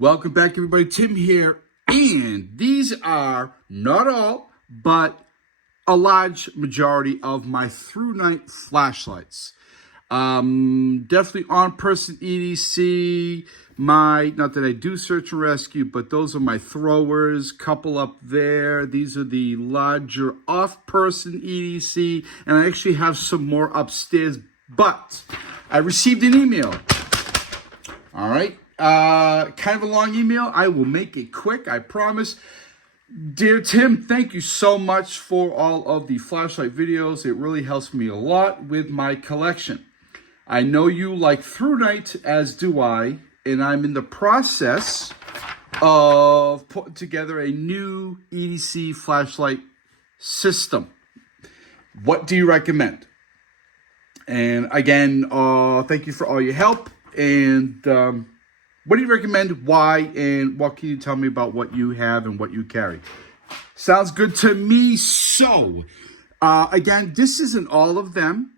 Welcome back, everybody. Tim here, and these are not all, but a large majority of my ThruNite flashlights. Definitely on-person EDC. Not that I do search and rescue, but those are my throwers. Couple up there. These are the larger off-person EDC, and I actually have some more upstairs. But I received an email. All right. Kind of a long email. I will make it quick, I promise. Dear Tim, thank you so much for all of the flashlight videos. It really helps me a lot with my collection. I know you like ThruNite, as do I, and I'm in the process of putting together a new EDC flashlight system. What do you recommend? And again, thank you for all your help. And what do you recommend? Why? And what can you tell me about what you have and what you carry? Sounds good to me. So, again, this isn't all of them.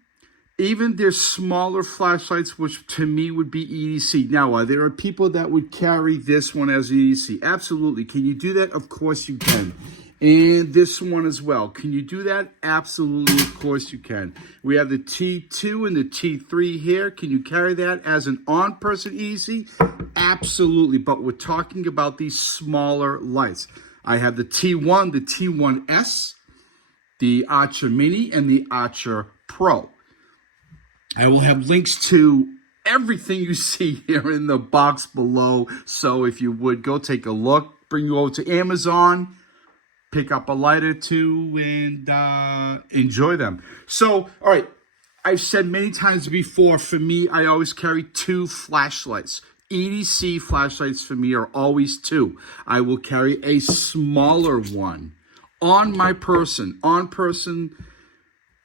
Even their smaller flashlights, which to me would be EDC. Now, there are people that would carry this one as EDC. Absolutely. Can you do that? Of course you can. And this one as well. Can you do that? Absolutely, of course you can. We have the T2 and the T3 here. Can you carry that as an on-person EDC? Absolutely, but we're talking about these smaller lights. I have the T1, the T1S, the Archer Mini, and the Archer Pro. I will have links to everything you see here in the box below. So if you would, go take a look. Bring you over to Amazon. Pick up a light or two and enjoy them. So, all right, I've said many times before, for me, I always carry two flashlights. EDC flashlights for me are always two. I will carry a smaller one on my person. On person,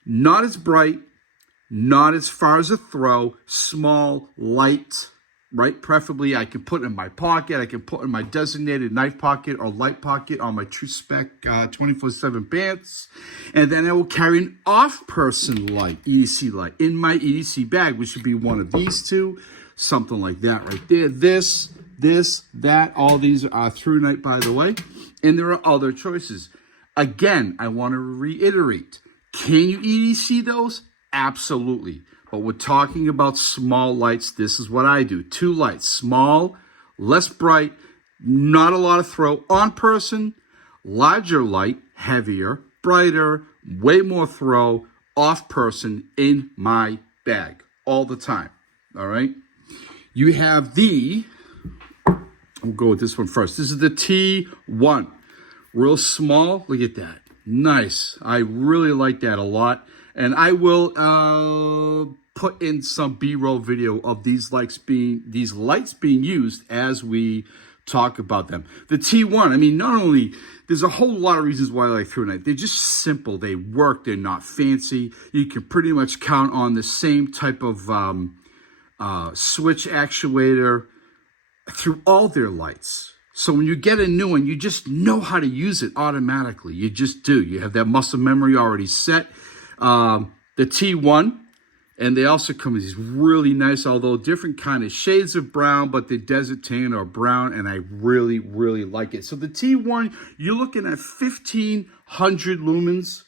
not as bright, not as far as a throw, small, light, right? Preferably, I can put it in my pocket. I can put it in my designated knife pocket or light pocket on my True Spec 24/7 pants. And then I will carry an off-person light, EDC light, in my EDC bag, which would be one of these two, something like that right there. This, that, all these are ThruNite, by the way. And there are other choices. Again, I want to reiterate, can you EDC those? Absolutely. But we're talking about small lights. This is what I do. Two lights, small, less bright, not a lot of throw. On person, larger light, heavier, brighter, way more throw. Off person, in my bag all the time. All right. You have we'll go with this one first. This is the T1. Real small. Look at that. Nice. I really like that a lot. And I will put in some B-roll video of these lights being used as we talk about them. The T1, I mean, not only, there's a whole lot of reasons why I like ThruNite. They're just simple. They work. They're not fancy. You can pretty much count on the same type of switch actuator through all their lights. So when you get a new one, you just know how to use it automatically. You just do. You have that muscle memory already set. The T1, and they also come with these really nice, although different kind of shades of brown, but the desert tan or brown, and I really, really like it. So the T1, you're looking at 1,500 lumens,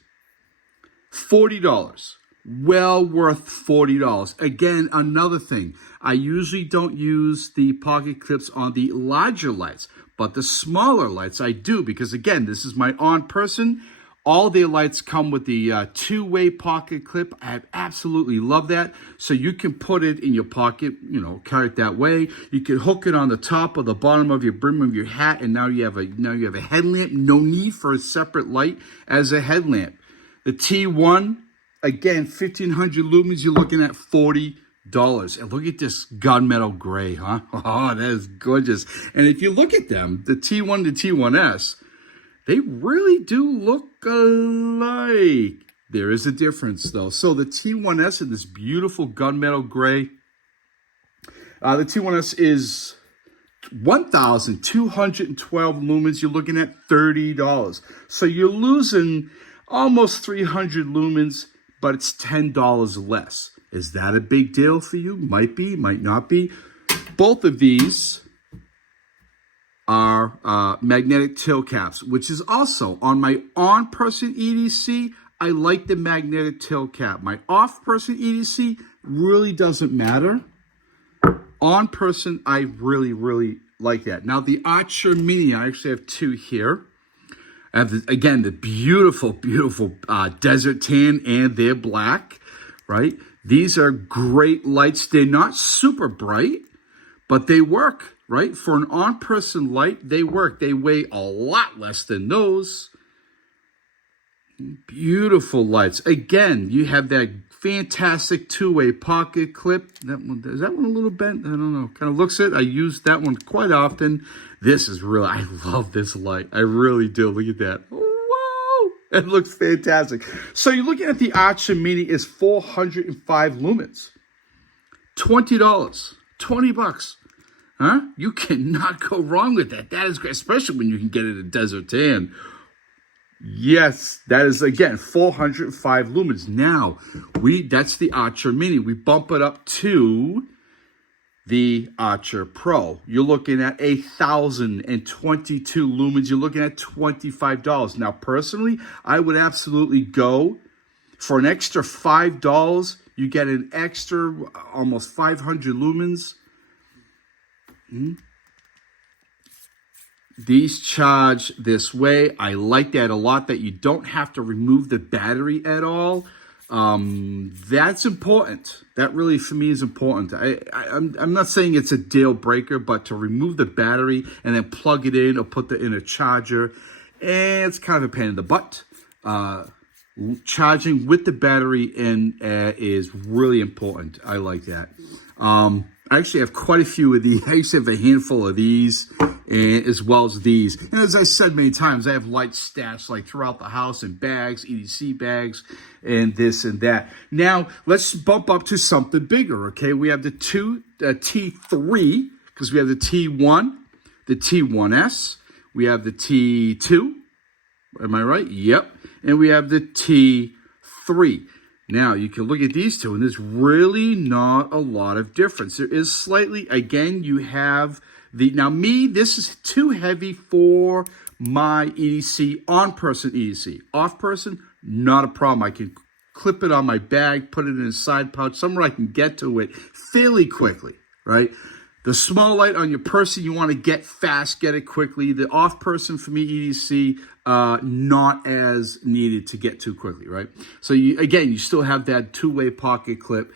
$40. Well worth $40. Again, another thing, I usually don't use the pocket clips on the larger lights, but the smaller lights I do, because again, this is my on-person. All their lights come with the two-way pocket clip. I absolutely love that. So you can put it in your pocket, you know, carry it that way. You can hook it on the top or the bottom of your brim of your hat, and now you have a headlamp. No need for a separate light as a headlamp. The T1, again, 1,500 lumens. You're looking at $40. And look at this gunmetal gray, huh? Oh, that is gorgeous. And if you look at them, the T1 to T1S. They really do look alike. There is a difference, though. So the T1S in this beautiful gunmetal gray. The T1S is 1,212 lumens. You're looking at $30. So you're losing almost 300 lumens, but it's $10 less. Is that a big deal for you? Might be, might not be. Both of these magnetic tail caps, which is also on my on-person EDC. I like the magnetic tail cap. My off-person EDC really doesn't matter. On-person, I really, really like that. Now, the Archer Mini, I actually have two here. I have, again, the beautiful, beautiful desert tan, and they're black, right? These are great lights. They're not super bright, but they work, right? For an on-person light, they work. They weigh a lot less than those. Beautiful lights. Again, you have that fantastic two-way pocket clip. That one, is that one a little bent? I don't know. Kind of looks it. I use that one quite often. This is really, I love this light. I really do. Look at that. Whoa! It looks fantastic. So you're looking at the Archer Mini is 405 lumens. $20. 20 bucks. Huh? You cannot go wrong with that. That is great, especially when you can get it in desert tan. Yes, that is, again, 405 lumens. Now, that's the Archer Mini. We bump it up to the Archer Pro. You're looking at 1,022 lumens. You're looking at $25. Now, personally, I would absolutely go for an extra $5. You get an extra almost 500 lumens. These charge this way. I like that a lot, that you don't have to remove the battery at all. That's important. That really, for me, is important. I'm not saying it's a deal breaker, but to remove the battery and then plug it in or put it in a charger, it's kind of a pain in the butt. Charging with the battery in is really important. I like that. I actually have quite a few of these. I actually have a handful of these, as well as these. And as I said many times, I have lights stashed like throughout the house in bags, EDC bags, and this and that. Now, let's bump up to something bigger, okay? We have the T3, because we have the T1, the T1S. We have the T2. Am I right? Yep. And we have the T3. Now, you can look at these two, and there's really not a lot of difference. There is slightly, again, you have the, now me, this is too heavy for my EDC, on-person EDC. Off-person, not a problem. I can clip it on my bag, put it in a side pouch, somewhere I can get to it fairly quickly, right? The small light on your person, you want to get fast, get it quickly. The off-person, for me, EDC, not as needed to get to quickly, right? So, again, you still have that two-way pocket clip.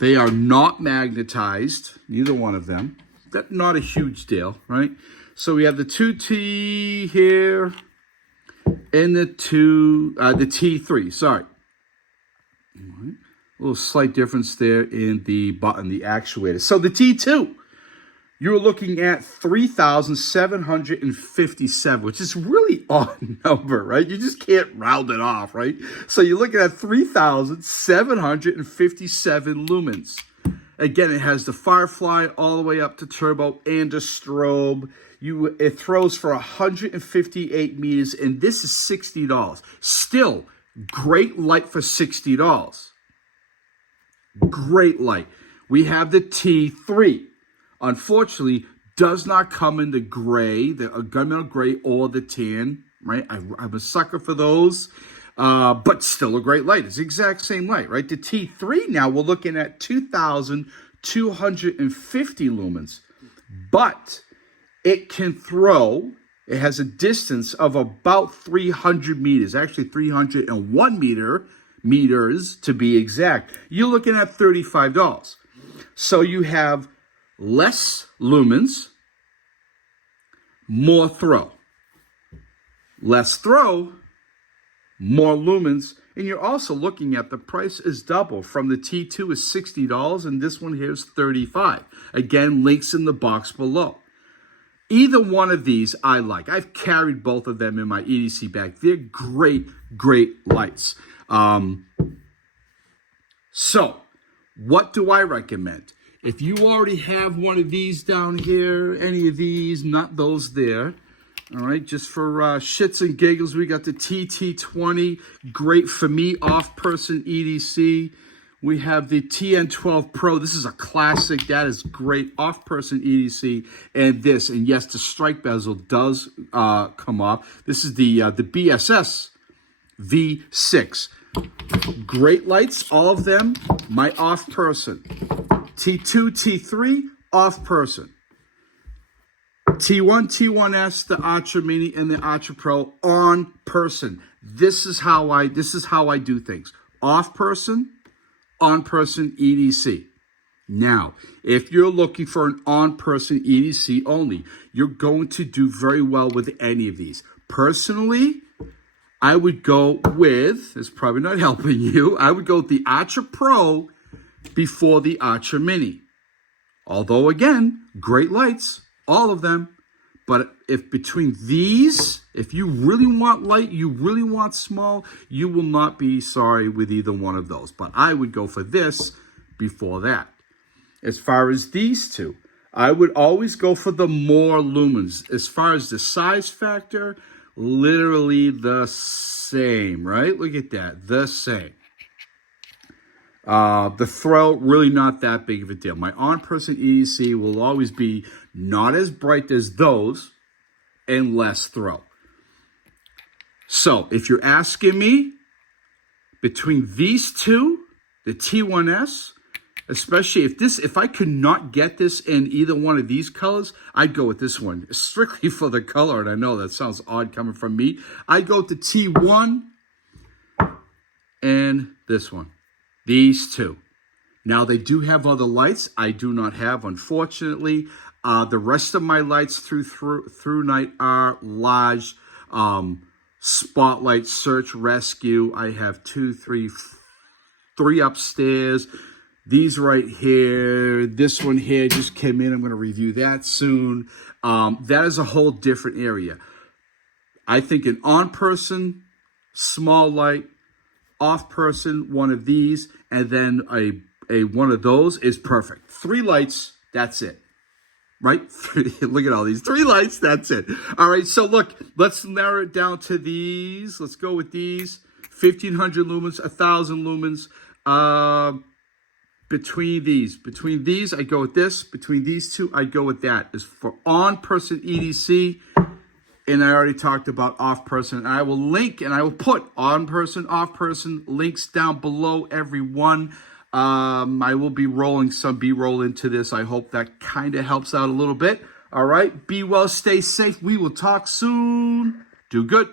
They are not magnetized, neither one of them. That's not a huge deal, right? So we have the 2T here and the T3, sorry. All right. A little slight difference there in the button, the actuator. So the T2, you're looking at 3,757, which is really odd number, right? You just can't round it off, right? So you're looking at 3,757 lumens. Again, it has the Firefly all the way up to turbo and a strobe. It throws for 158 meters, and this is $60. Still, great light for $60. Great light. We have the T3. Unfortunately, does not come in the gray, the gunmetal gray or the tan, right? I'm a sucker for those, but still a great light. It's the exact same light, right? The T3 now, we're looking at 2,250 lumens, but it can throw, it has a distance of about 300 meters, actually 301 meters to be exact. You're looking at $35. So you have less lumens, more throw. Less throw, more lumens, and you're also looking at the price is double. From the T2 is $60, and this one here is $35. Again, links in the box below. Either one of these I like. I've carried both of them in my EDC bag. They're great, great lights. So, what do I recommend? If you already have one of these down here, any of these, not those there, all right, just for shits and giggles, we got the TT20, great for me, off-person EDC. We have the TN12 Pro. This is a classic. That is great. Off-person EDC. And this, and yes, the strike bezel does come off. This is the BSS V6. Great lights, all of them. My off-person. T2, T3, off-person. T1, T1S, the Ultra Mini, and the Ultra Pro on person. This is how I do things. Off person, on person EDC. Now, if you're looking for an on person EDC only, you're going to do very well with any of these. Personally, I would go with, it's probably not helping you, I would go with the Ultra Pro before the Ultra Mini. Although again, great lights. All of them. But if between these, if you really want light, you really want small, you will not be sorry with either one of those. But I would go for this before that. As far as these two, I would always go for the more lumens. As far as the size factor, literally the same, right? Look at that, the same. The throw, really not that big of a deal. My on-person EDC will always be not as bright as those and less throw. So if you're asking me, between these two, the T1S, especially if I could not get this in either one of these colors, I'd go with this one, strictly for the color. And I know that sounds odd coming from me. I'd go with the T1 and this one. These two. Now, they do have other lights I do not have, unfortunately. The rest of my lights through ThruNite are large. Spotlight, search, rescue. I have three upstairs. These right here. This one here just came in. I'm going to review that soon. That is a whole different area. I think an on-person, small light, off-person, one of these, and then a one of those is perfect. 3 lights, that's it. Right? Look at all these. 3 lights, that's it. All right, so look, let's narrow it down to these. Let's go with these. 1,500 lumens, 1,000 lumens. Between these, I go with this. Between these two, I go with that. As for on-person EDC, and I already talked about off-person. I will link and I will put on-person, off-person links down below every one. I will be rolling some B-roll into this. I hope that kind of helps out a little bit. All right. Be well, stay safe. We will talk soon. Do good.